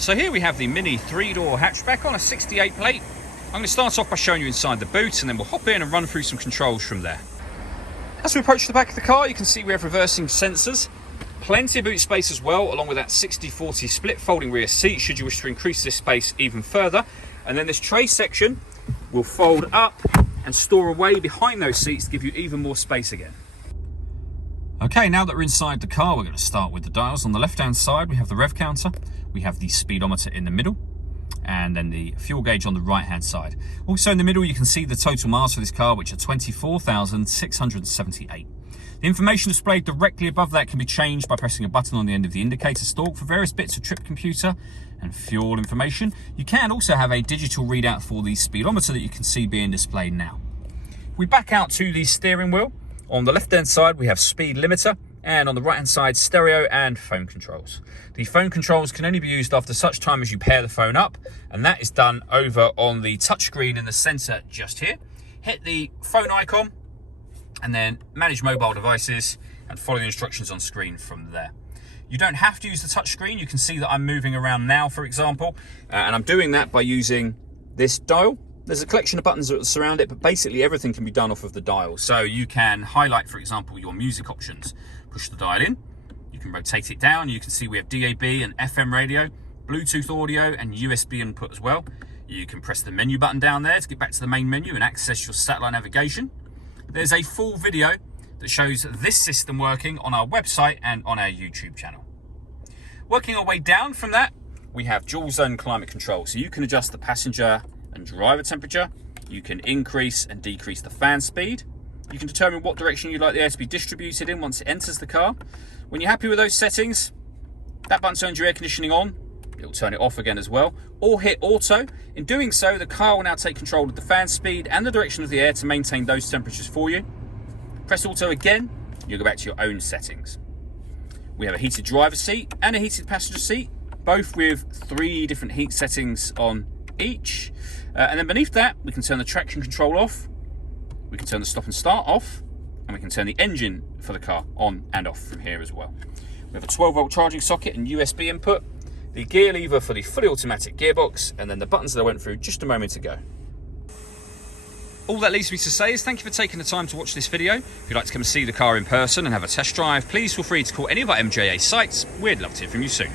So here we have the Mini 3-door hatchback on a 68 plate. I'm going to start off by showing you inside the boot, and then we'll hop in and run through some controls from there. As we approach the back of the car, you can see we have reversing sensors. Plenty of boot space as well, along with that 60-40 split folding rear seat should you wish to increase this space even further. And then this tray section will fold up and store away behind those seats to give you even more space again. Okay, now that we're inside the car, we're going to start with the dials. On the left-hand side, we have the rev counter, we have the speedometer in the middle, and then the fuel gauge on the right-hand side. Also in the middle, you can see the total miles for this car, which are 24,678. The information displayed directly above that can be changed by pressing a button on the end of the indicator stalk for various bits of trip computer and fuel information. You can also have a digital readout for the speedometer that you can see being displayed now. We back out to the steering wheel. On the left-hand side, we have speed limiter, and on the right-hand side, stereo and phone controls. The phone controls can only be used after such time as you pair the phone up, and that is done over on the touchscreen in the center just here. Hit the phone icon, and then manage mobile devices, and follow the instructions on screen from there. You don't have to use the touchscreen. You can see that I'm moving around now, for example, and I'm doing that by using this dial. There's a collection of buttons that surround it, but basically everything can be done off of the dial. So you can highlight, for example, your music options. Push the dial in, you can rotate it down. You can see we have DAB and FM radio, Bluetooth audio, and USB input as well. You can press the menu button down there to get back to the main menu and access your satellite navigation. There's a full video that shows this system working on our website and on our YouTube channel. Working our way down from that, we have dual zone climate control. So you can adjust the passenger and driver temperature. You can increase and decrease the fan speed. You can determine what direction you'd like the air to be distributed in once it enters the car. When you're happy with those settings, that button turns your air conditioning on. It'll turn it off again as well. Or hit auto. In doing so, the car will now take control of the fan speed and the direction of the air to maintain those temperatures for you. Press auto again, you'll go back to your own settings. We have a heated driver's seat and a heated passenger seat, both with 3 different heat settings on each. And then beneath that, we can turn the traction control off, we can turn the stop and start off, and we can turn the engine for the car on and off from here as well. We have a 12-volt charging socket and USB input, the gear lever for the fully automatic gearbox, and then the buttons that I went through just a moment ago. All that leaves me to say is thank you for taking the time to watch this video. If you'd like to come and see the car in person and have a test drive, please feel free to call any of our MJA sites. We'd love to hear from you soon.